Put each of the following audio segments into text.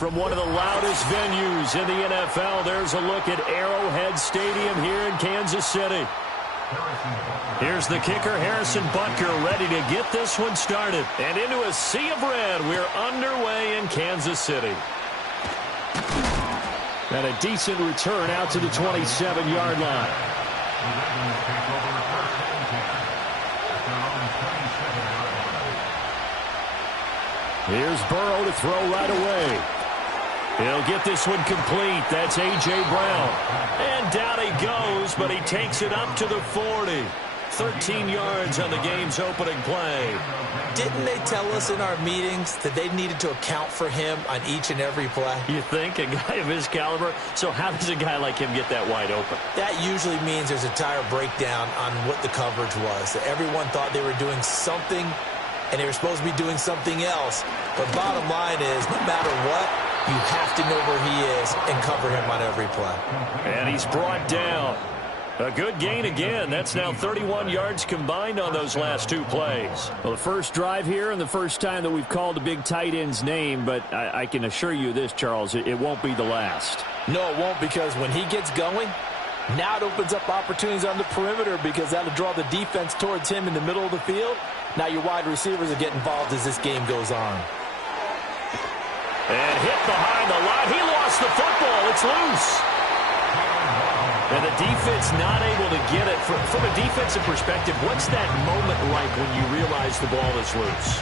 From one of the loudest venues in the NFL, there's a look at Arrowhead Stadium here in Kansas City. Here's the kicker, Harrison Butker, ready to get this one started. And into a sea of red, we're underway in Kansas City. And a decent return out to the 27-yard line. Here's Burrow to throw right away. He'll get this one complete. That's A.J. Brown. And down he goes, but he takes it up to the 40. 13 yards on the game's opening play. Didn't they tell us in our meetings that they needed to account for him on each and every play? You think? A guy of his caliber? So how does a guy like him get that wide open? That usually means there's a tire breakdown on what the coverage was. Everyone thought they were doing something, and they were supposed to be doing something else. But bottom line is, no matter what, you have to know where he is and cover him on every play. And he's brought down. A good gain again. That's now 31 yards combined on those last two plays. Well, the first drive here and the first time that we've called a big tight end's name, but I can assure you this, Charles, it won't be the last. No, it won't, because when he gets going, now it opens up opportunities on the perimeter, because that'll draw the defense towards him in the middle of the field. Now your wide receivers will get involved as this game goes on. And hit behind the line. He lost the football. It's loose. And the defense not able to get it. From a defensive perspective, what's that moment like when you realize the ball is loose?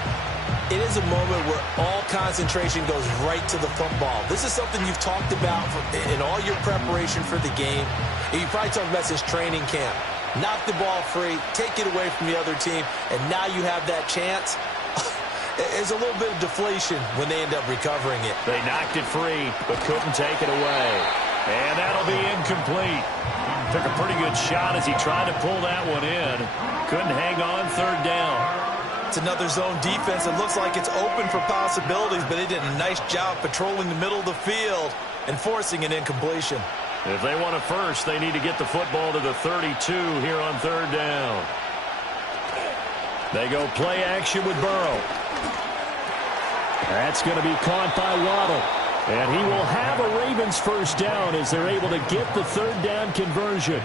It is a moment where all concentration goes right to the football. This is something you've talked about in all your preparation for the game. And you probably talked about this training camp. Knock the ball free, take it away from the other team, and now you have that chance. There's a little bit of deflation when they end up recovering it. They knocked it free, but couldn't take it away. And that'll be incomplete. Took a pretty good shot as he tried to pull that one in. Couldn't hang on, third down. It's another zone defense. It looks like it's open for possibilities, but they did a nice job patrolling the middle of the field and forcing an incompletion. If they want a first, they need to get the football to the 32 here on third down. They go play action with Burrow. That's going to be caught by Waddle. And he will have a Ravens first down as they're able to get the third down conversion.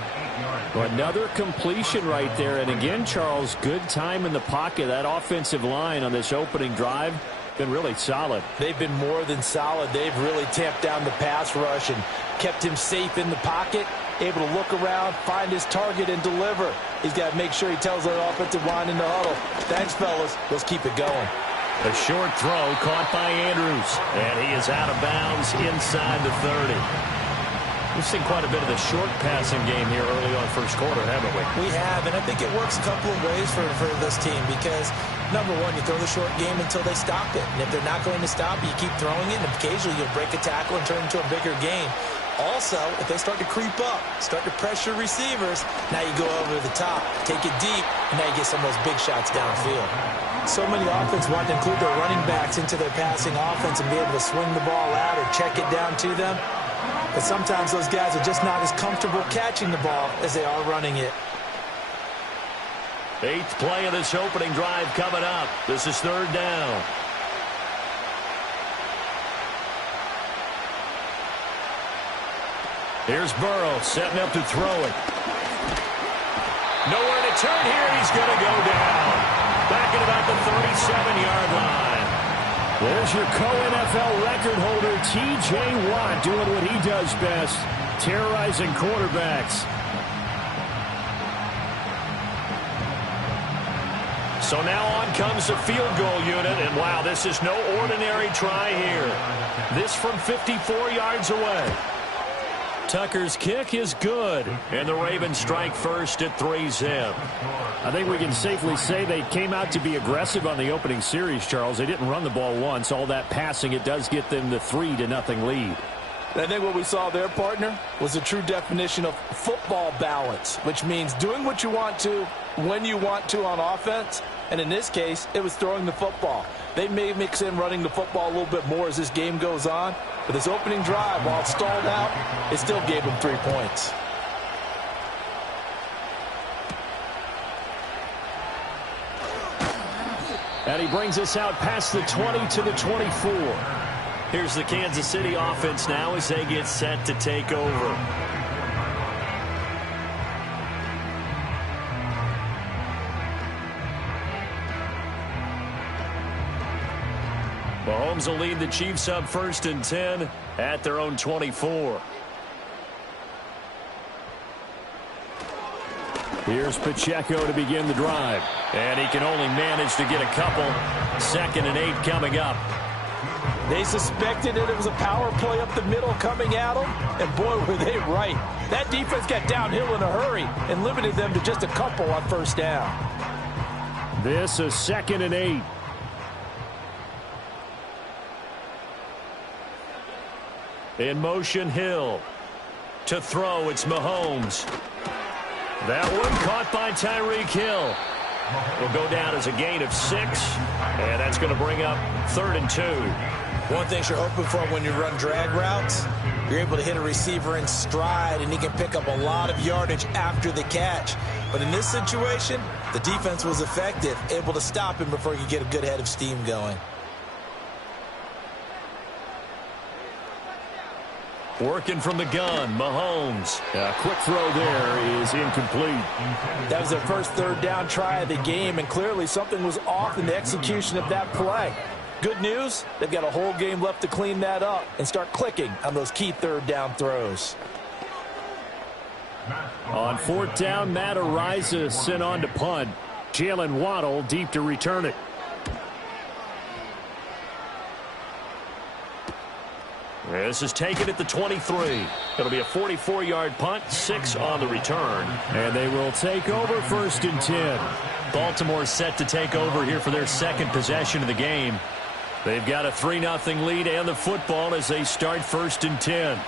Another completion right there. And again, Charles, good time in the pocket. That offensive line on this opening drive been really solid. They've been more than solid. They've really tamped down the pass rush and kept him safe in the pocket, able to look around, find his target, and deliver. He's got to make sure he tells that offensive line in the huddle, thanks, fellas. Let's keep it going. A short throw caught by Andrews. And he is out of bounds inside the 30. We've seen quite a bit of the short passing game here early on first quarter, haven't we? We have, and I think it works a couple of ways for this team because, number one, you throw the short game until they stop it. And if they're not going to stop it, you keep throwing it, and occasionally you'll break a tackle and turn it into a bigger game. Also, if they start to creep up, start to pressure receivers, now you go over the top, take it deep, and now you get some of those big shots downfield. So many offenses want to include their running backs into their passing offense and be able to swing the ball out or check it down to them. But sometimes those guys are just not as comfortable catching the ball as they are running it. 8th play of this opening drive coming up. This is 3rd down. Here's Burrow setting up to throw it. Nowhere to turn here. He's going to go down. Back at about the 37-yard line. There's your co-NFL record holder, T.J. Watt, doing what he does best, terrorizing quarterbacks. So now on comes the field goal unit, and wow, this is no ordinary try here. This from 54 yards away. Tucker's kick is good, and the Ravens strike first at 3-zip. I think we can safely say they came out to be aggressive on the opening series, Charles. They didn't run the ball once. All that passing, it does get them the 3-0 lead. I think what we saw there, partner, was a true definition of football balance, which means doing what you want to, when you want to on offense, and in this case, it was throwing the football. They may mix in running the football a little bit more as this game goes on, but this opening drive, while it stalled out, it still gave them 3 points. And he brings us out past the 20 to the 24. Here's the Kansas City offense now as they get set to take over. Mahomes will lead the Chiefs up 1st and 10 at their own 24. Here's Pacheco to begin the drive. And he can only manage to get a couple. 2nd and 8 coming up. They suspected that it was a power play up the middle coming at them, and boy, were they right. That defense got downhill in a hurry and limited them to just a couple on 1st down. This is 2nd and 8. In motion, Hill. To throw, it's Mahomes. That one caught by Tyreek Hill. Will go down as a gain of 6, and that's going to bring up 3rd and 2. One thing you're hoping for when you run drag routes, you're able to hit a receiver in stride, and he can pick up a lot of yardage after the catch. But in this situation, the defense was effective, able to stop him before he could get a good head of steam going. Working from the gun, Mahomes. A quick throw there is incomplete. That was their first 3rd down try of the game, and clearly something was off in the execution of that play. Good news, they've got a whole game left to clean that up and start clicking on those key 3rd down throws. On 4th down, Matt Araiza sent on to punt. Jalen Waddle deep to return it. This is taken at the 23. It'll be a 44-yard punt, 6 on the return. And they will take over 1st and 10. Baltimore set to take over here for their 2nd possession of the game. They've got a 3-0 lead and the football as they start 1st and 10.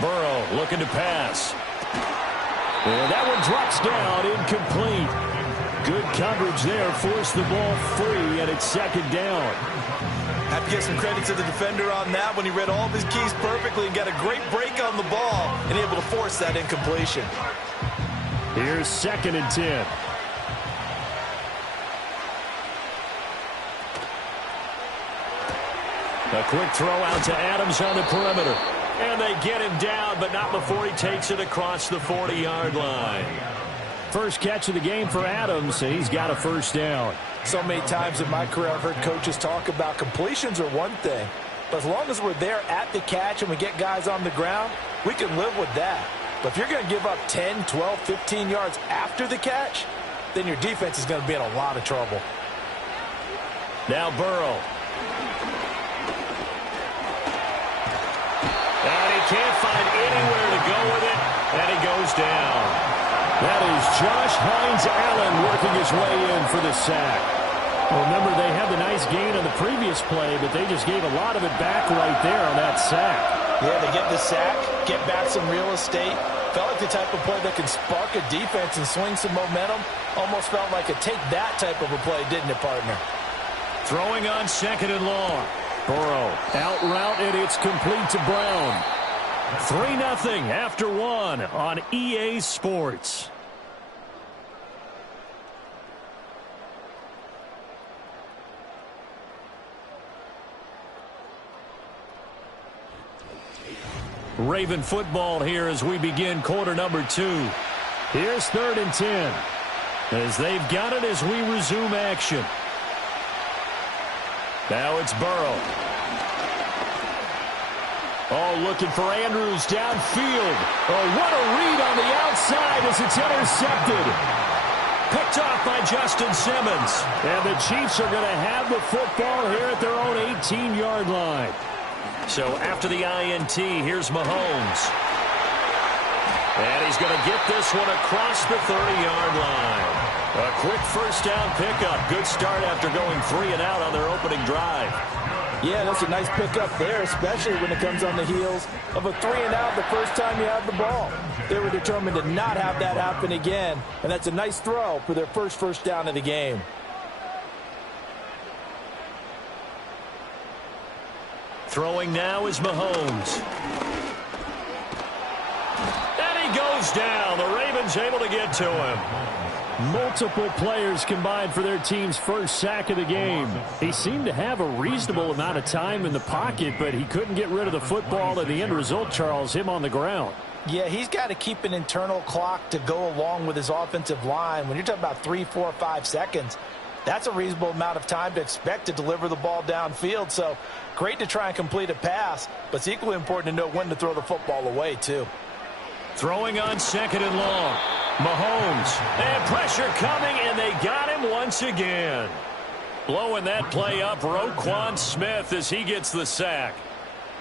Burrow looking to pass. And that one drops down, incomplete. Good coverage there, forced the ball free, and it's 2nd down. Have to give some credit to the defender on that when he read all of his keys perfectly and got a great break on the ball and able to force that incompletion. Here's 2nd and 10. A quick throw out to Adams on the perimeter. And they get him down, but not before he takes it across the 40-yard line. First catch of the game for Adams, and he's got a 1st down. So many times in my career I've heard coaches talk about completions are one thing, but as long as we're there at the catch and we get guys on the ground, we can live with that. But if you're going to give up 10, 12, 15 yards after the catch, then your defense is going to be in a lot of trouble. Now Burrow. And he can't find anywhere to go with it, and he goes down. That is Josh Hines-Allen working his way in for the sack. Well, remember, they had the nice gain on the previous play, but they just gave a lot of it back right there on that sack. Yeah, they get the sack, get back some real estate. Felt like the type of play that can spark a defense and swing some momentum. Almost felt like a take-that type of a play, didn't it, partner? Throwing on 2nd and long. Burrow out route, and it's complete to Brown. 3-0 after 1 on EA Sports. Raven football here as we begin quarter number 2. Here's 3rd and 10. As they've got it as we resume action. Now it's Burrow. Oh, looking for Andrews downfield. Oh, what a read on the outside as it's intercepted. Picked off by Justin Simmons. And the Chiefs are going to have the football here at their own 18-yard line. So after the INT, here's Mahomes. And he's going to get this one across the 30-yard line. A quick first down pickup. Good start after going 3 and out on their opening drive. Yeah, that's a nice pickup there, especially when it comes on the heels of a 3 and out the first time you have the ball. They were determined to not have that happen again, and that's a nice throw for their first down of the game. Throwing now is Mahomes. And he goes down. The Ravens able to get to him. Multiple players combined for their team's first sack of the game. He seemed to have a reasonable amount of time in the pocket, but he couldn't get rid of the football, and the end result, Charles, him on the ground. Yeah, he's got to keep an internal clock to go along with his offensive line. When you're talking about 3, 4, 5 seconds, that's a reasonable amount of time to expect to deliver the ball downfield. So great to try and complete a pass, but it's equally important to know when to throw the football away, too. Throwing on 2nd and long. Mahomes. And pressure coming, and they got him once again. Blowing that play up, Roquan Smith as he gets the sack.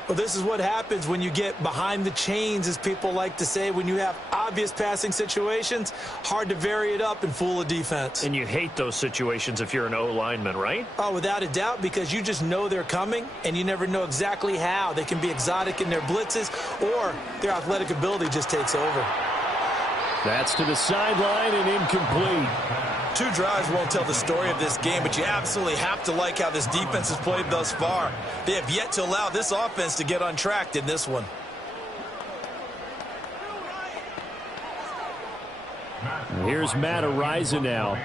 Well, this is what happens when you get behind the chains, as people like to say. When you have obvious passing situations, hard to vary it up and fool a defense. And you hate those situations if you're an O-lineman, right? Oh, without a doubt, because you just know they're coming, and you never know exactly how. They can be exotic in their blitzes, or their athletic ability just takes over. That's to the sideline and incomplete. 2 drives won't tell the story of this game, but you absolutely have to like how this defense has played thus far. They have yet to allow this offense to get untracked in this one. Here's Matt Araiza now.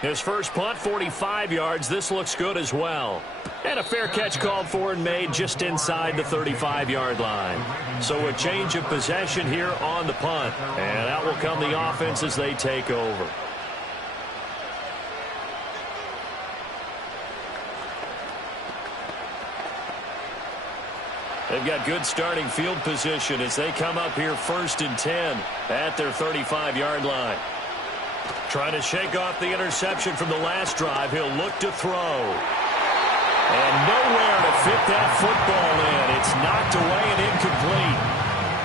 His first punt, 45 yards. This looks good as well. And a fair catch called for and made just inside the 35-yard line. So a change of possession here on the punt. And out will come the offense as they take over. They've got good starting field position as they come up here 1st and 10 at their 35-yard line. Trying to shake off the interception from the last drive. He'll look to throw. And nowhere to fit that football in. It's knocked away and incomplete.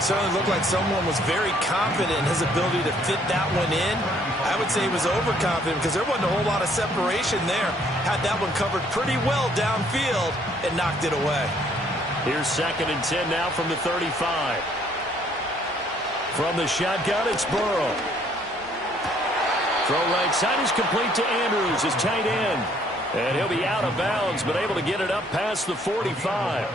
Certainly looked like someone was very confident in his ability to fit that one in. I would say he was overconfident because there wasn't a whole lot of separation there. Had that one covered pretty well downfield and knocked it away. Here's 2nd and 10 now from the 35. From the shotgun, it's Burrow. Throw right side is complete to Andrews, his tight end. And he'll be out of bounds, but able to get it up past the 45.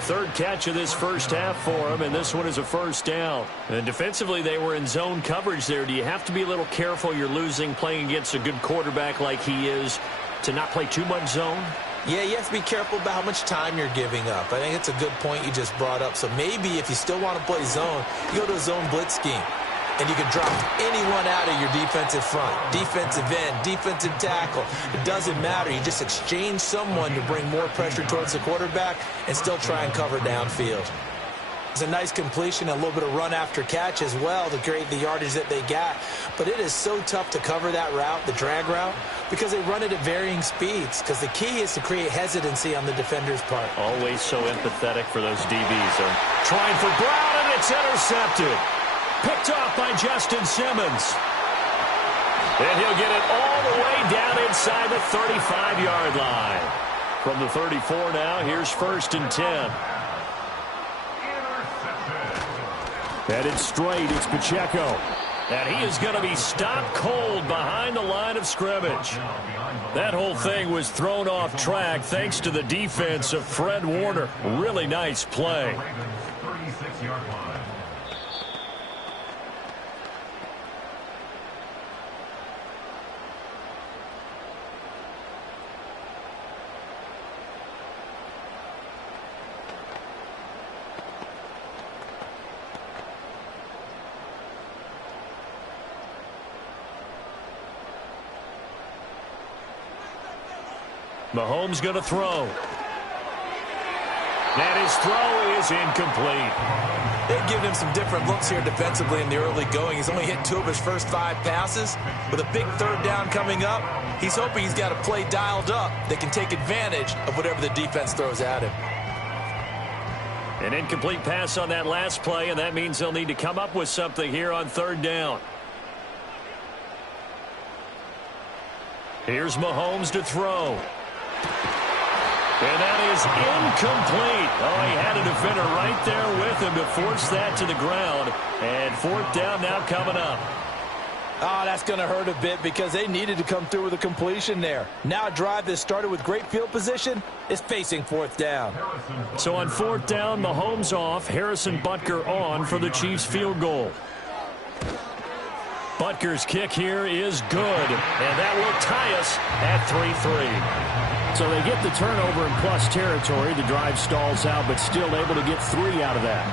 3rd catch of this first half for him, and this one is a first down. And defensively, they were in zone coverage there. Do you have to be a little careful? You're losing playing against a good quarterback like he is to not play too much zone? Yeah, you have to be careful about how much time you're giving up. I think it's a good point you just brought up. So maybe if you still want to play zone, you go to a zone blitz scheme. And you can drop anyone out of your defensive front, defensive end, defensive tackle. It doesn't matter. You just exchange someone to bring more pressure towards the quarterback and still try and cover downfield. It's a nice completion, a little bit of run after catch as well to create the yardage that they got. But it is so tough to cover that route, the drag route, because they run it at varying speeds. Because the key is to create hesitancy on the defender's part. Always so empathetic for those DBs. They're trying for Brown, and it's intercepted. Picked off by Justin Simmons. And he'll get it all the way down inside the 35-yard line. From the 34 now, here's 1st and 10. Headed straight, it's Pacheco. And he is going to be stopped cold behind the line of scrimmage. That whole thing was thrown off track thanks to the defense of Fred Warner. Really nice play. Mahomes going to throw. And his throw is incomplete. They've given him some different looks here defensively in the early going. He's only hit 2 of his first 5 passes. With a big 3rd down coming up, he's hoping he's got a play dialed up that can take advantage of whatever the defense throws at him. An incomplete pass on that last play, and that means they'll need to come up with something here on 3rd down. Here's Mahomes to throw. And that is incomplete. Oh, he had a defender right there with him to force that to the ground. And 4th down now coming up. Oh, that's going to hurt a bit because they needed to come through with a completion there. Now a drive that started with great field position is facing 4th down. So on 4th down, Mahomes off, Harrison Butker on for the Chiefs field goal. Butker's kick here is good, and that will tie us at 3-3. So they get the turnover in plus territory. The drive stalls out, but still able to get 3 out of that.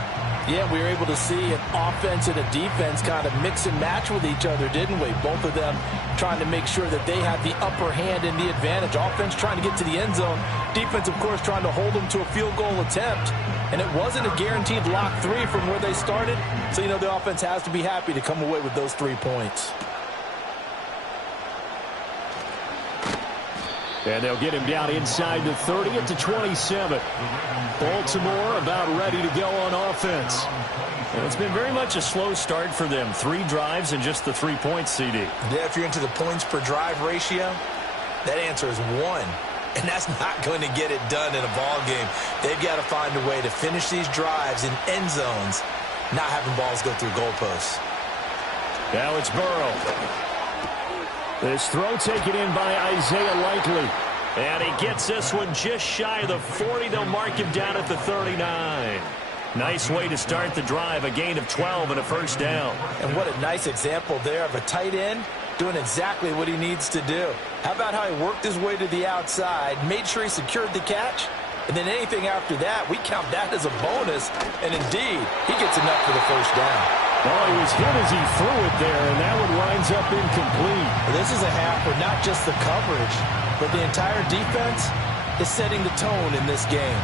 Yeah, we were able to see an offense and a defense kind of mix and match with each other, didn't we? Both of them trying to make sure that they had the upper hand and the advantage. Offense trying to get to the end zone. Defense, of course, trying to hold them to a field goal attempt. And it wasn't a guaranteed lock 3 from where they started. So, the offense has to be happy to come away with those 3 points. And they'll get him down inside the 30 at the 27. Baltimore about ready to go on offense. And it's been very much a slow start for them. 3 drives and just the 3 points, CD. Yeah, if you're into the points per drive ratio, that answer is 1. And that's not going to get it done in a ball game. They've got to find a way to finish these drives in end zones, not having balls go through goalposts. Now it's Burrow. This throw taken in by Isaiah Likely. And he gets this one just shy of the 40. They'll mark him down at the 39. Nice way to start the drive. A gain of 12 and a 1st down. And what a nice example there of a tight end doing exactly what he needs to do. How about how he worked his way to the outside, made sure he secured the catch, and then anything after that, we count that as a bonus. And indeed, he gets enough for the 1st down. Well, he was hit as he threw it there, and that one winds up incomplete. This is a half where not just the coverage, but the entire defense is setting the tone in this game.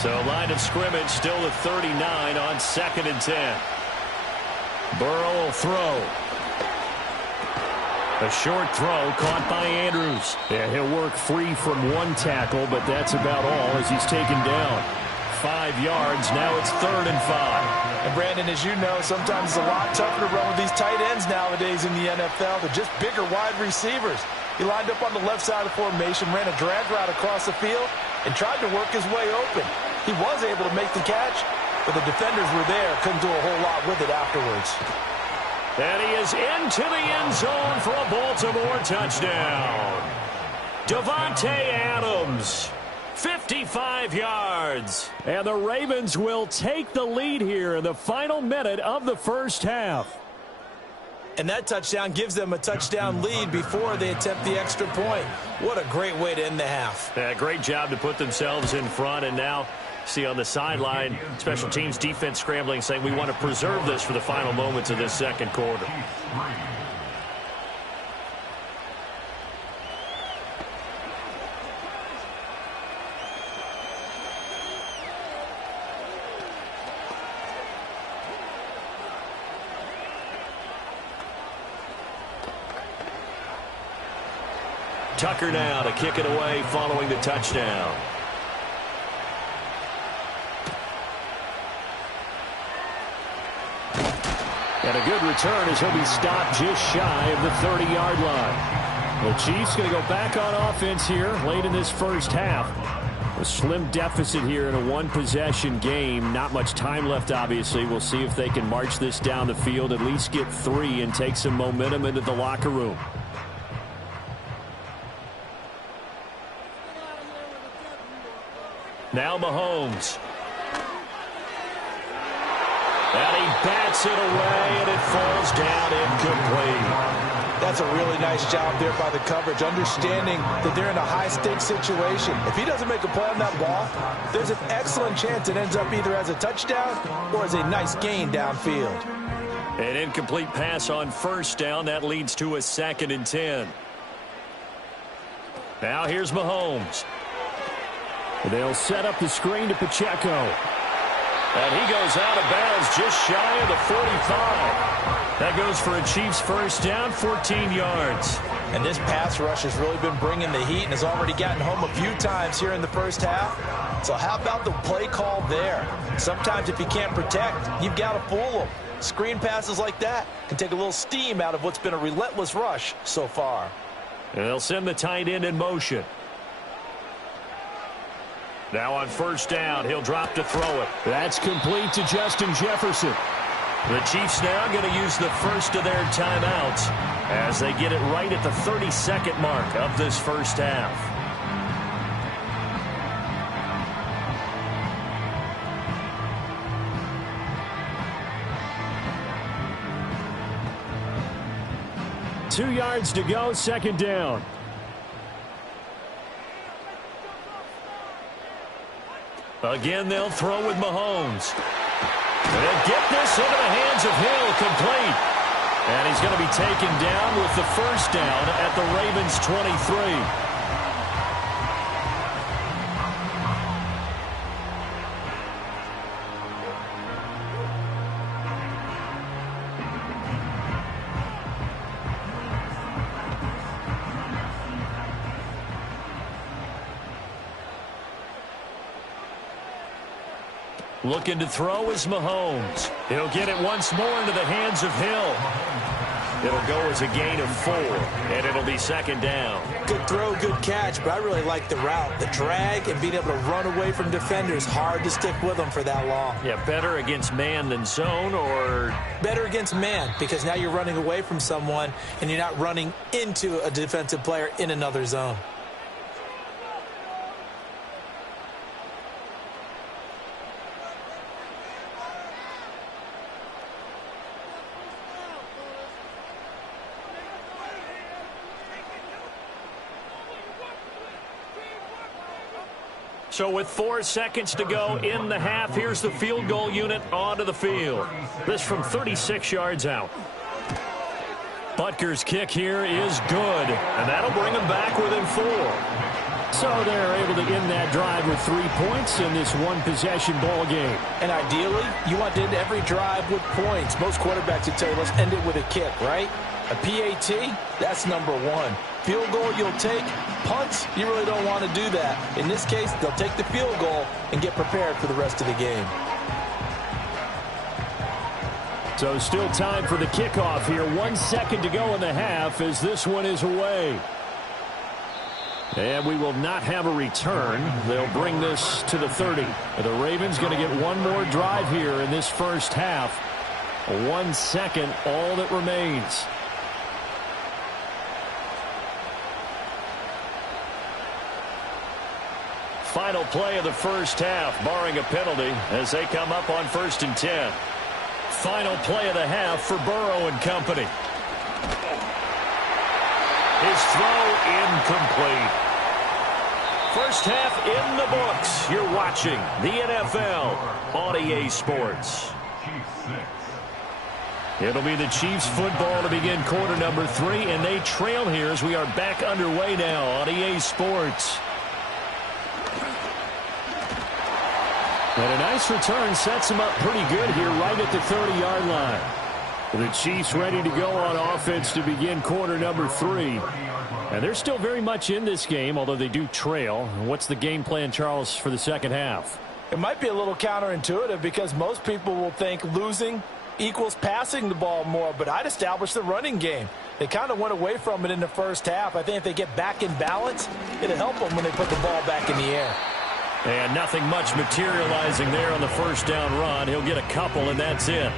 So line of scrimmage still at 39 on 2nd and 10. Burrow will throw. A short throw caught by Andrews. Yeah, he'll work free from 1 tackle, but that's about all as he's taken down. 5 yards. Now it's 3rd and 5. And Brandon, as you know, sometimes it's a lot tougher to run with these tight ends nowadays in the NFL. They're just bigger wide receivers. He lined up on the left side of the formation, ran a drag route across the field, and tried to work his way open. He was able to make the catch, but the defenders were there, couldn't do a whole lot with it afterwards. And he is into the end zone for a Baltimore touchdown. Davante Adams, 55 yards. And the Ravens will take the lead here in the final minute of the 1st half. And that touchdown gives them a touchdown lead before they attempt the extra point. What a great way to end the half. Yeah, great job to put themselves in front, and now see on the sideline, special teams defense scrambling, saying we want to preserve this for the final moments of this 2nd quarter. Tucker now to kick it away following the touchdown. And a good return as he'll be stopped just shy of the 30-yard line. The Chiefs going to go back on offense here late in this first half. A slim deficit here in a one-possession game. Not much time left, obviously. We'll see if they can march this down the field, at least get 3, and take some momentum into the locker room. Now Mahomes. And he bats it away, and it falls down incomplete. That's a really nice job there by the coverage, understanding that they're in a high-stakes situation. If he doesn't make a play on that ball, there's an excellent chance it ends up either as a touchdown or as a nice gain downfield. An incomplete pass on first down. That leads to a 2nd and 10. Now here's Mahomes. They'll set up the screen to Pacheco. And he goes out of bounds just shy of the 45. That goes for a Chiefs first down, 14 yards. And this pass rush has really been bringing the heat and has already gotten home a few times here in the first half. So how about the play call there? Sometimes if you can't protect, you've got to fool them. Screen passes like that can take a little steam out of what's been a relentless rush so far. And they'll send the tight end in motion. Now on first down, he'll drop to throw it. That's complete to Justin Jefferson. The Chiefs now going to use the first of their timeouts as they get it right at the 32nd mark of this first half. Two yards to go, second down. Again, they'll throw with Mahomes. They'll get this into the hands of Hill, complete. And he's going to be taken down with the first down at the Ravens' 23. Looking to throw is Mahomes. He'll get it once more into the hands of Hill. It'll go as a gain of 4, and it'll be second down. Good throw, good catch, but I really like the route. The drag and being able to run away from defenders, hard to stick with them for that long. Yeah, better against man than zone, or? Better against man, because now you're running away from someone, and you're not running into a defensive player in another zone. So with 4 seconds to go in the half, here's the field goal unit onto the field. This from 36 yards out. Butker's kick here is good, and that'll bring them back within 4. So they're able to end that drive with 3 points in this one-possession ball game. And ideally, you want to end every drive with points. Most quarterbacks would tell you, let's end it with a kick, right? A PAT, that's number 1. Field goal you'll take. Punts, you really don't want to do that. In this case, they'll take the field goal and get prepared for the rest of the game. So still time for the kickoff here. 1 second to go in the half as this one is away. And we will not have a return. They'll bring this to the 30. The Ravens going to get one more drive here in this first half. 1 second, all that remains. Final play of the first half, barring a penalty, as they come up on 1st and 10. Final play of the half for Burrow and company. His throw incomplete. First half in the books. You're watching the NFL on EA Sports. It'll be the Chiefs football to begin quarter number 3, and they trail here as we are back underway now on EA Sports. And a nice return sets them up pretty good here right at the 30-yard line. The Chiefs ready to go on offense to begin quarter number 3. And they're still very much in this game, although they do trail. What's the game plan, Charles, for the second half? It might be a little counterintuitive because most people will think losing equals passing the ball more, but I'd establish the running game. They kind of went away from it in the first half. I think if they get back in balance, it'll help them when they put the ball back in the air. And nothing much materializing there on the first down run. He'll get a couple, and that's it.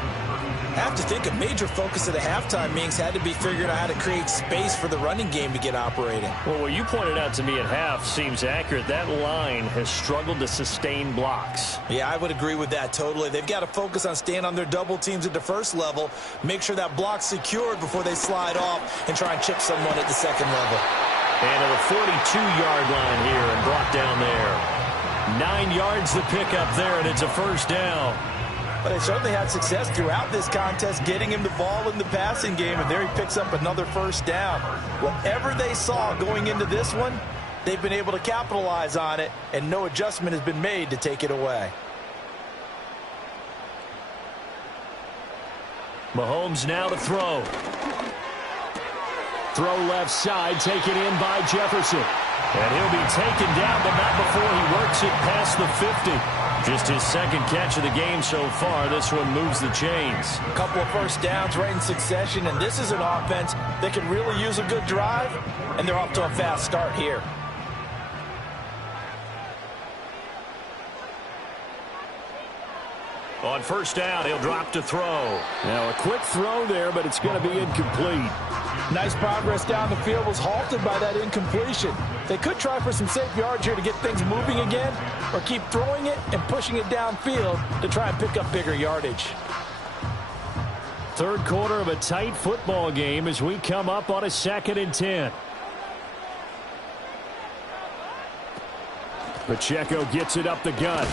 I have to think a major focus of the halftime meetings had to be figuring out how to create space for the running game to get operating. Well, what you pointed out to me at half seems accurate. That line has struggled to sustain blocks. Yeah, I would agree with that totally. They've got to focus on staying on their double teams at the first level, make sure that block's secured before they slide off and try and chip someone at the second level. And to the 42-yard line here and brought down there. 9 yards the pickup there, and it's a first down. But they certainly had success throughout this contest getting him the ball in the passing game, and there he picks up another first down. Whatever they saw going into this one, they've been able to capitalize on it, and no adjustment has been made to take it away. Mahomes now to throw. Throw left side, taken in by Jefferson. And he'll be taken down, but not before he works it past the 50. Just his second catch of the game so far. This one moves the chains. A couple of first downs right in succession, and this is an offense that can really use a good drive, and they're off to a fast start here. On first down, he'll drop to throw. Now a quick throw there, but it's going to be incomplete. Nice progress down the field was halted by that incompletion. They could try for some safe yards here to get things moving again, or keep throwing it and pushing it downfield to try and pick up bigger yardage. Third quarter of a tight football game as we come up on a 2nd and 10. Pacheco gets it up the gut.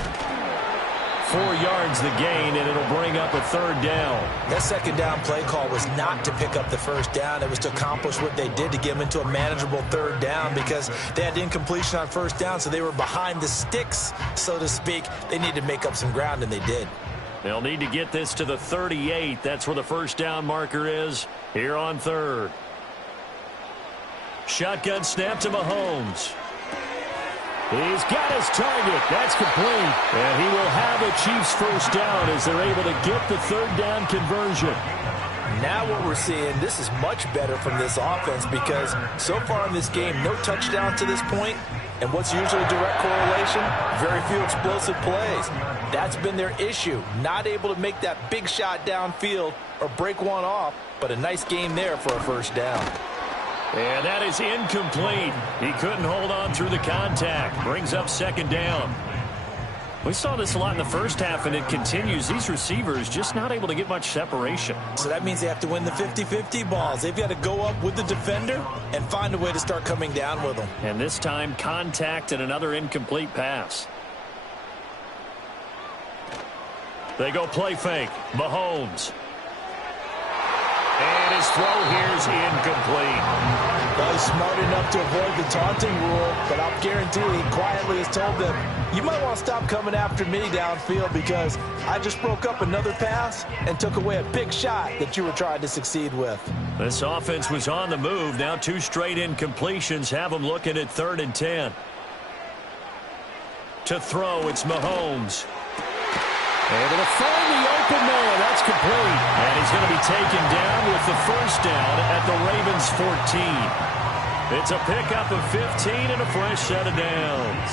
4 yards the gain, and it'll bring up a third down. That second down play call was not to pick up the first down. It was to accomplish what they did to get them into a manageable third down because they had incompletion on first down, so they were behind the sticks, so to speak. They needed to make up some ground, and they did. They'll need to get this to the 38. That's where the first down marker is here on third. Shotgun snap to Mahomes. He's got his target. That's complete. And he will have a Chiefs first down as they're able to get the third down conversion. Now what we're seeing, this is much better from this offense because so far in this game, no touchdowns to this point, and what's usually a direct correlation? Very few explosive plays. That's been their issue, not able to make that big shot downfield or break one off, but a nice game there for a first down. And that is incomplete. He couldn't hold on through the contact. Brings up second down. We saw this a lot in the first half, and it continues. These receivers just not able to get much separation. So that means they have to win the 50-50 balls. They've got to go up with the defender and find a way to start coming down with them. And this time, contact and another incomplete pass. They go play fake. Mahomes. And his throw here is incomplete. Well, he's smart enough to avoid the taunting rule, but I'll guarantee he quietly has told them, you might want to stop coming after me downfield because I just broke up another pass and took away a big shot that you were trying to succeed with. This offense was on the move. Now 2 straight incompletions have them looking at 3rd and 10. To throw, it's Mahomes. Able to find the open man. That's complete. And he's going to be taken down with the first down at the Ravens 14. It's a pickup of 15 and a fresh set of downs.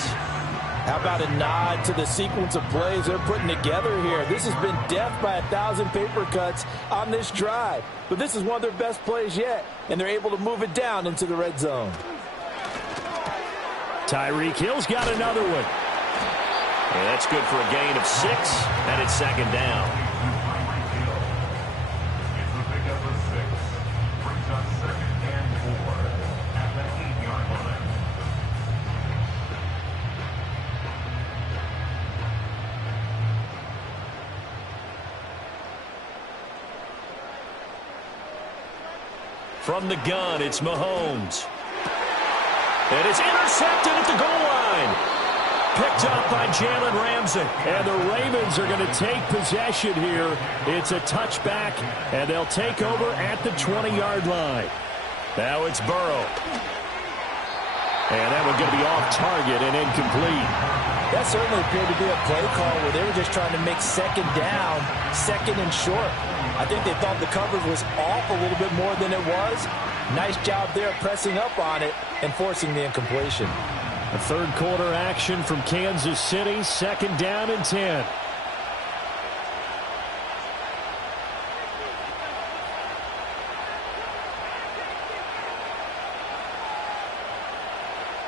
How about a nod to the sequence of plays they're putting together here? This has been death by 1,000 paper cuts on this drive. But this is one of their best plays yet, and they're able to move it down into the red zone. Tyreek Hill's got another one. And that's good for a gain of 6, and it's second down. From the gun, it's Mahomes. And it's intercepted at the goal line. Picked up by Jalen Ramsey. And the Ravens are going to take possession here. It's a touchback, and they'll take over at the 20-yard line. Now it's Burrow. And that one's going to be off target and incomplete. That certainly appeared to be a play call where they were just trying to make second down, second and short. I think they thought the coverage was off a little bit more than it was. Nice job there pressing up on it and forcing the incompletion. A third quarter action from Kansas City, second down and 10.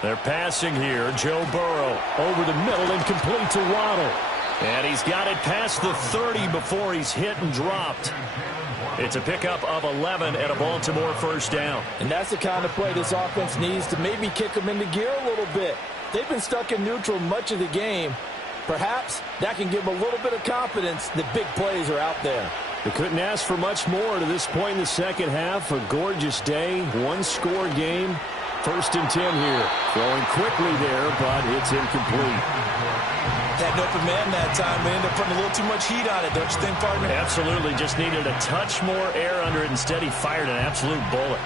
They're passing here. Joe Burrow over the middle and complete to Waddle. And he's got it past the 30 before he's hit and dropped. It's a pickup of 11 and a Baltimore first down. And that's the kind of play this offense needs to maybe kick them into gear a little bit. They've been stuck in neutral much of the game. Perhaps that can give them a little bit of confidence that big plays are out there. They couldn't ask for much more to this point in the second half. A gorgeous day, one-score game. First and 10 here. Throwing quickly there, but it's incomplete. Had an open man that time. They ended up putting a little too much heat on it, don't you think, partner? Absolutely. Just needed a touch more air under it. Instead, he fired an absolute bullet.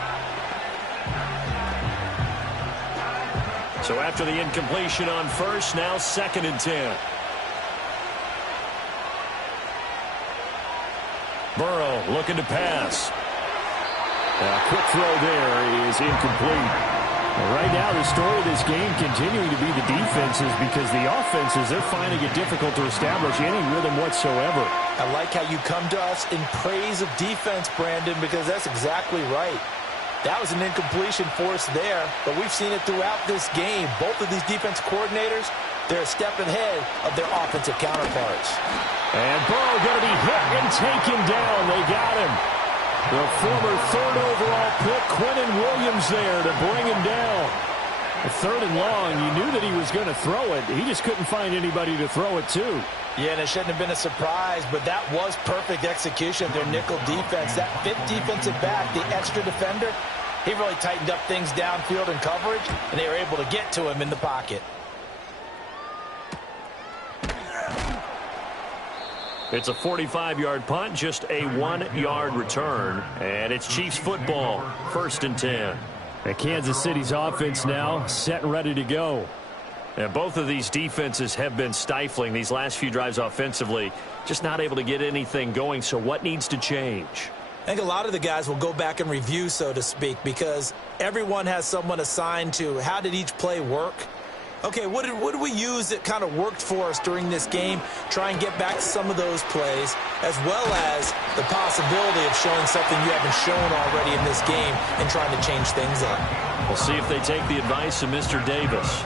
So after the incompletion on first, now second and 10. Burrow looking to pass. A quick throw there is incomplete. Right now, the story of this game continuing to be the defenses, because the offenses, they're finding it difficult to establish any rhythm whatsoever. I like how you come to us in praise of defense, Brandon, because that's exactly right. That was an incompletion forced there, but we've seen it throughout this game. Both of these defense coordinators, they're a step ahead of their offensive counterparts. And Burrow going to be hit and taken down. They got him. The former third overall pick, Quinnen Williams, there to bring him down. A third and long, you knew that he was going to throw it. He just couldn't find anybody to throw it to. Yeah, and it shouldn't have been a surprise, but that was perfect execution of their nickel defense. That fifth defensive back, the extra defender, he really tightened up things downfield in coverage, and they were able to get to him in the pocket. It's a 45-yard punt, just a 1-yard return, and it's Chiefs football, first and 10. And Kansas City's offense now set and ready to go. And both of these defenses have been stifling these last few drives offensively, just not able to get anything going. So what needs to change? I think a lot of the guys will go back and review, so to speak, because everyone has someone assigned to how did each play work. Okay, what did we use that kind of worked for us during this game? Try and get back some of those plays, as well as the possibility of showing something you haven't shown already in this game and trying to change things up. We'll see if they take the advice of Mr. Davis.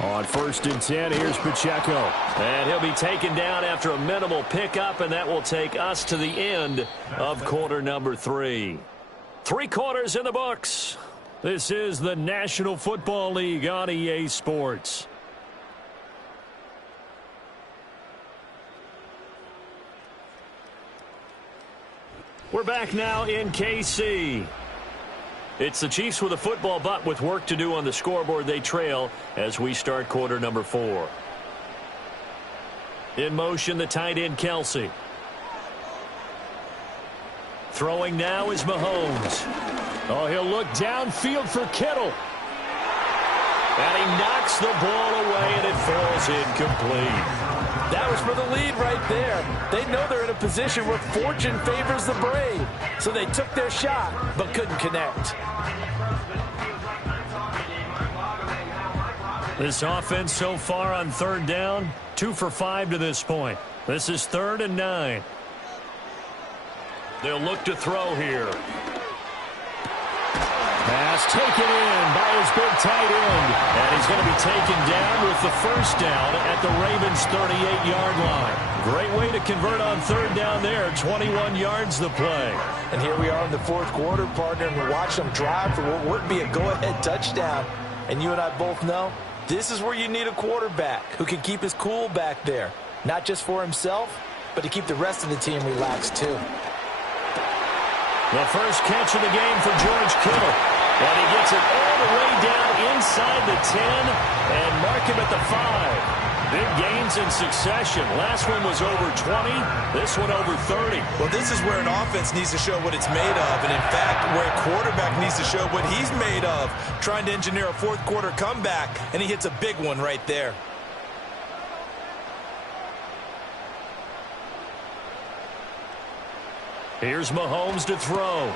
On first and 10, here's Pacheco. And he'll be taken down after a minimal pickup, and that will take us to the end of quarter number 3. 3 quarters in the books. This is the National Football League on EA Sports. We're back now in KC. It's the Chiefs with a football, but with work to do on the scoreboard. They trail as we start quarter number 4. In motion, the tight end, Kelsey. Throwing now is Mahomes. Oh, he'll look downfield for Kittle. And he knocks the ball away, and it falls incomplete. That was for the lead right there. They know they're in a position where fortune favors the brave. So they took their shot, but couldn't connect. This offense so far on third down, 2 for 5 to this point. This is 3rd and 9. They'll look to throw here. Pass taken in by his big tight end. And he's going to be taken down with the first down at the Ravens' 38-yard line. Great way to convert on third down there. 21 yards the play. And here we are in the 4th quarter, partner, and we watch them drive for what would be a go-ahead touchdown. And you and I both know this is where you need a quarterback who can keep his cool back there. Not just for himself, but to keep the rest of the team relaxed too. The first catch of the game for George Kittle. And he gets it all the way down inside the 10 and mark him at the 5. Big gains in succession. Last one was over 20. This one over 30. Well, this is where an offense needs to show what it's made of. And, in fact, where a quarterback needs to show what he's made of. Trying to engineer a fourth-quarter comeback, and he hits a big one right there. Here's Mahomes to throw.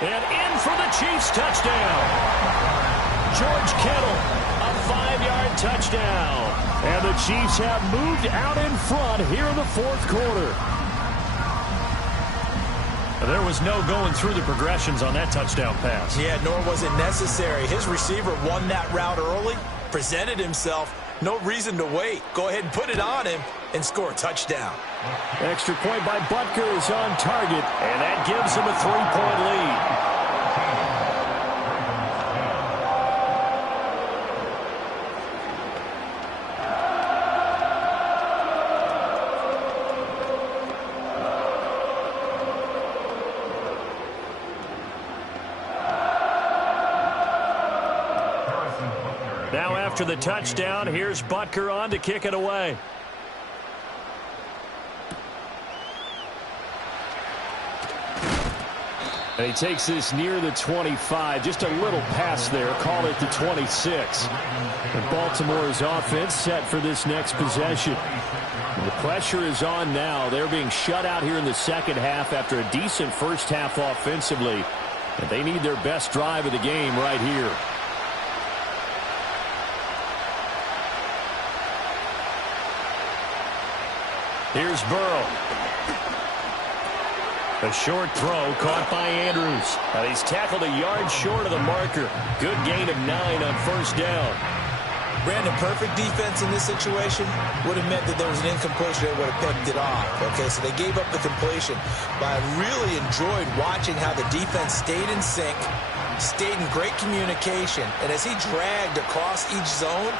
And in for the Chiefs touchdown. George Kittle, a 5-yard touchdown. And the Chiefs have moved out in front here in the fourth quarter. There was no going through the progressions on that touchdown pass. Yeah, nor was it necessary. His receiver won that route early, presented himself. No reason to wait. Go ahead and put it on him and score a touchdown. Extra point by Butker is on target, and that gives him a 3-point lead. Now after the touchdown, here's Butker on to kick it away. And he takes this near the 25. Just a little pass there. Call it the 26. And Baltimore's offense set for this next possession. The pressure is on now. They're being shut out here in the second half after a decent first half offensively. And they need their best drive of the game right here. Here's Burrow. A short throw caught by Andrews. And he's tackled a yard short of the marker. Good gain of 9 on first down. Brandon, perfect defense in this situation would have meant that there was an incompletion. They would have picked it off. Okay, so they gave up the completion. But I really enjoyed watching how the defense stayed in sync, stayed in great communication. And as he dragged across each zone,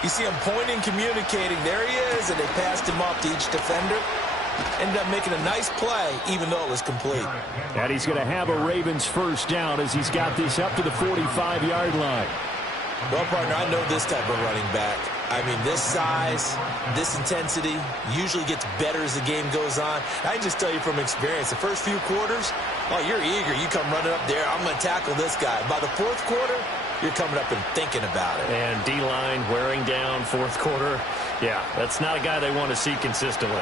you see him pointing, communicating. There he is, and they passed him off to each defender. Ended up making a nice play, even though it was complete. And he's going to have a Ravens first down as he's got this up to the 45-yard line. Well, partner, I know this type of running back. I mean, this size, this intensity usually gets better as the game goes on. I can just tell you from experience, the first few quarters, oh, you're eager. You come running up there, I'm going to tackle this guy. By the fourth quarter, you're coming up and thinking about it. And D-line wearing down fourth quarter. Yeah, that's not a guy they want to see consistently.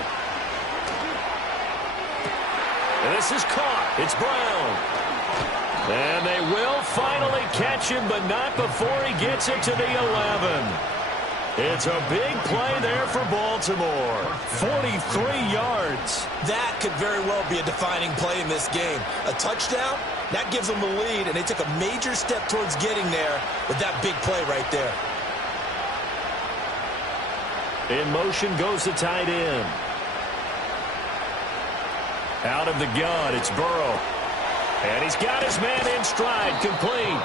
And this is caught. It's Brown. And they will finally catch him, but not before he gets it to the 11. It's a big play there for Baltimore. 43 yards. That could very well be a defining play in this game. A touchdown, that gives them the lead, and they took a major step towards getting there with that big play right there. In motion goes the tight end. Out of the gun, it's Burrow. And he's got his man in stride, complete.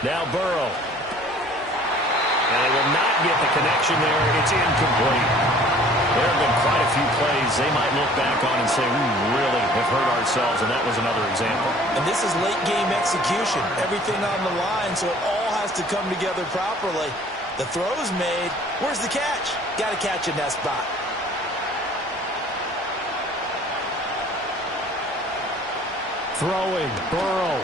Now Burrow. And they will not get the connection there. It's incomplete. There have been quite a few plays they might look back on and say, we really have hurt ourselves, and that was another example. And this is late-game execution. Everything on the line, so it all has to come together properly. The throw's made. Where's the catch? Got to catch in that spot. Throwing, Burrow.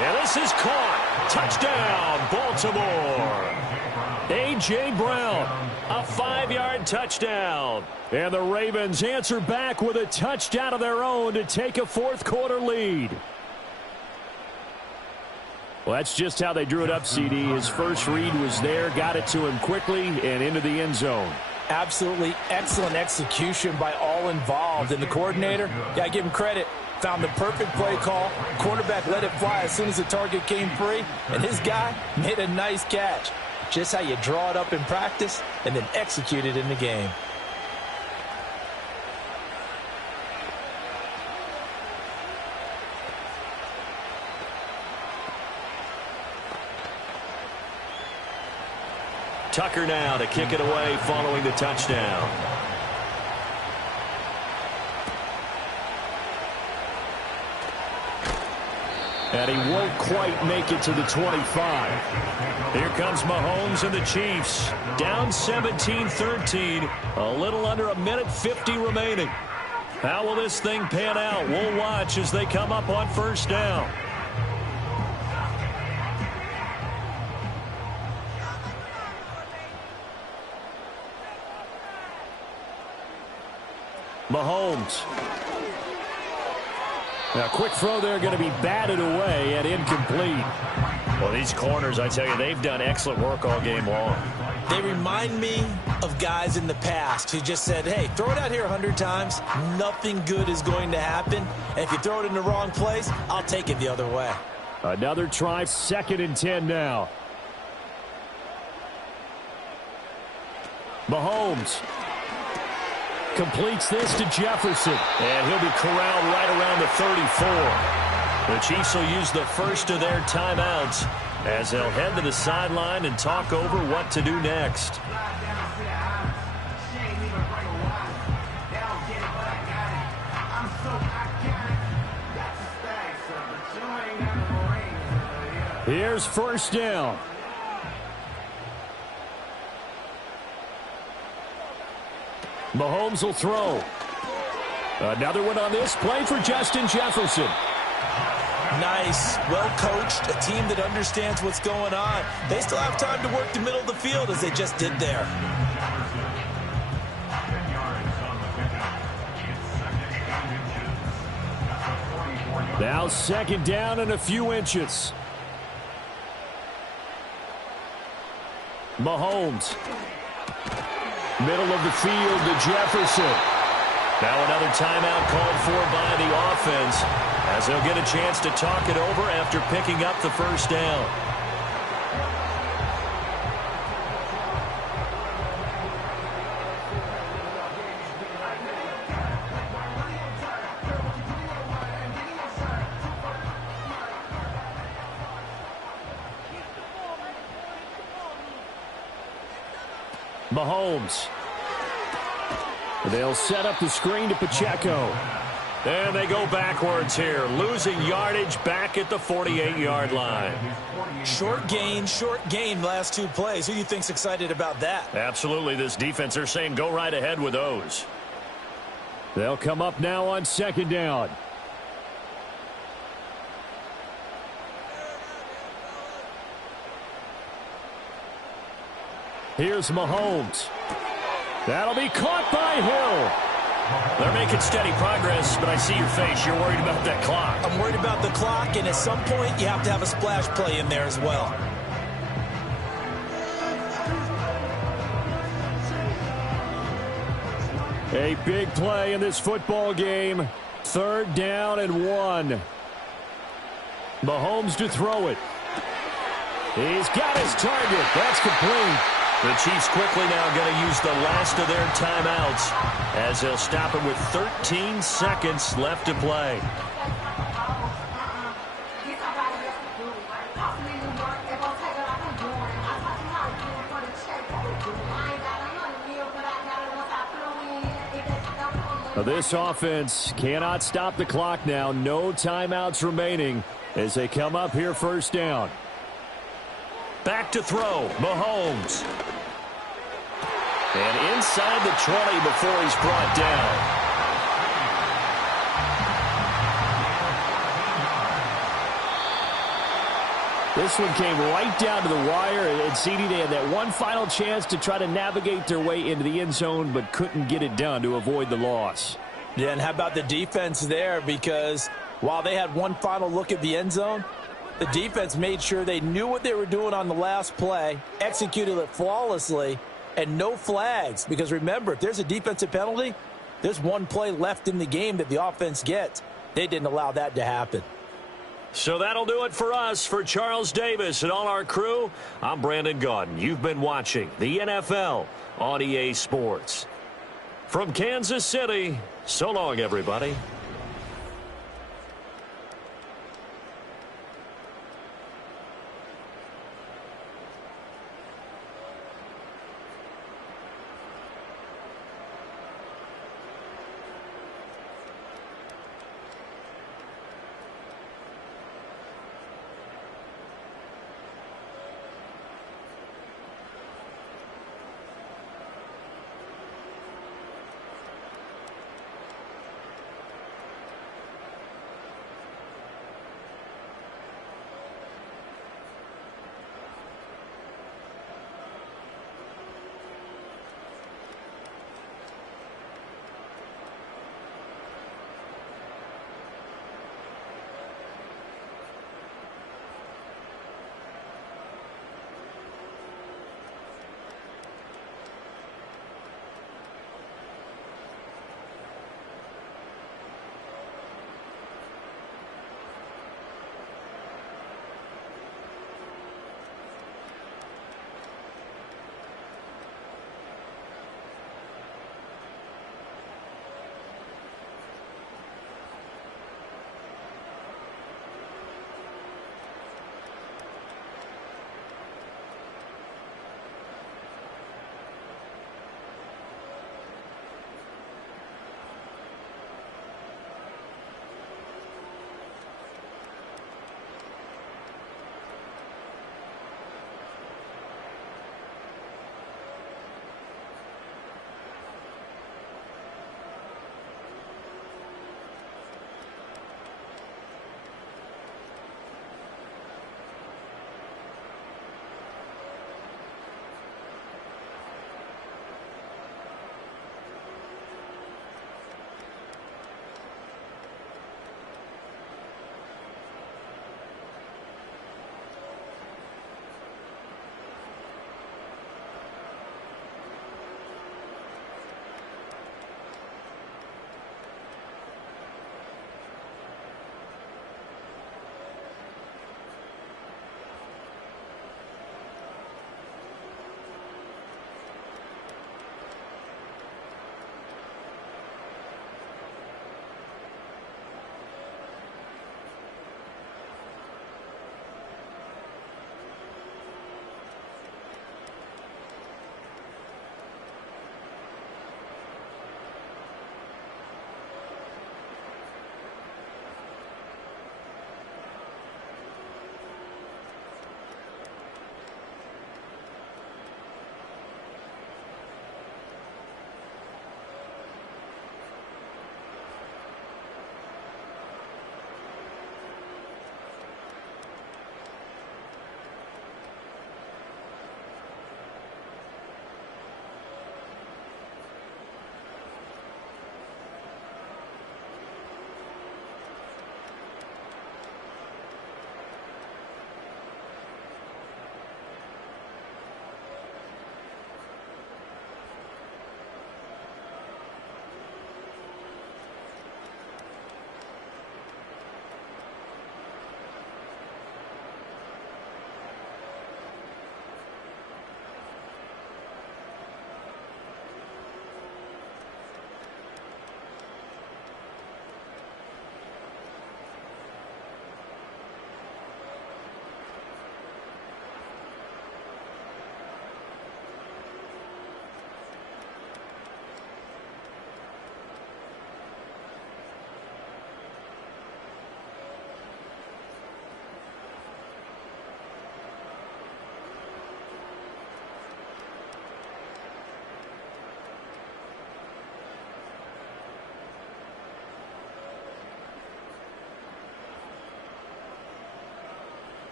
And this is caught. Touchdown, Baltimore. A.J. Brown, a 5-yard touchdown. And the Ravens answer back with a touchdown of their own to take a fourth-quarter lead. Well, that's just how they drew it up, CD. His first read was there, got it to him quickly, and into the end zone. Absolutely excellent execution by all involved. And the coordinator, got to give him credit. Found the perfect play call. Quarterback let it fly as soon as the target came free, and his guy made a nice catch. Just how you draw it up in practice and then execute it in the game. Tucker now to kick it away following the touchdown. And he won't quite make it to the 25. Here comes Mahomes and the Chiefs. Down 17-13. A little under a minute 50 remaining. How will this thing pan out? We'll watch as they come up on first down. Mahomes. Now, quick throw there, going to be batted away and incomplete. Well, these corners, I tell you, they've done excellent work all game long. They remind me of guys in the past who just said, hey, throw it out here 100 times. Nothing good is going to happen. And if you throw it in the wrong place, I'll take it the other way. Another try, 2nd and 10 now. Mahomes completes this to Jefferson. And he'll be corralled right around the 34. The Chiefs will use the first of their timeouts as they'll head to the sideline and talk over what to do next. Here's first down. Mahomes will throw. Another one on this play for Justin Jefferson. Nice, well-coached, a team that understands what's going on. They still have time to work the middle of the field as they just did there. Now 2nd down and a few inches. Mahomes. Middle of the field to Jefferson. Now another timeout called for by the offense as they'll get a chance to talk it over after picking up the first down. Mahomes. They'll set up the screen to Pacheco. And they go backwards here, losing yardage back at the 48-yard line. Short gain, last two plays. Who do you think's excited about that? Absolutely. This defense, they're saying go right ahead with those. They'll come up now on 2nd down. Here's Mahomes. That'll be caught by Hill. They're making steady progress, but I see your face. You're worried about that clock. I'm worried about the clock, and at some point, you have to have a splash play in there as well. A big play in this football game. 3rd down and 1. Mahomes to throw it. He's got his target. That's complete. The Chiefs quickly now going to use the last of their timeouts as they'll stop it with 13 seconds left to play. This offense cannot stop the clock now. No timeouts remaining as they come up here first down. Back to throw, Mahomes. And inside the 20 before he's brought down. This one came right down to the wire, and CD, they had that one final chance to try to navigate their way into the end zone, but couldn't get it done to avoid the loss. Yeah, and how about the defense there? Because while they had one final look at the end zone, the defense made sure they knew what they were doing on the last play, executed it flawlessly, and no flags. Because remember, if there's a defensive penalty, there's one play left in the game that the offense gets. They didn't allow that to happen. So that'll do it for us. For Charles Davis and all our crew, I'm Brandon Gaudin. You've been watching the NFL on EA Sports. From Kansas City, so long, everybody.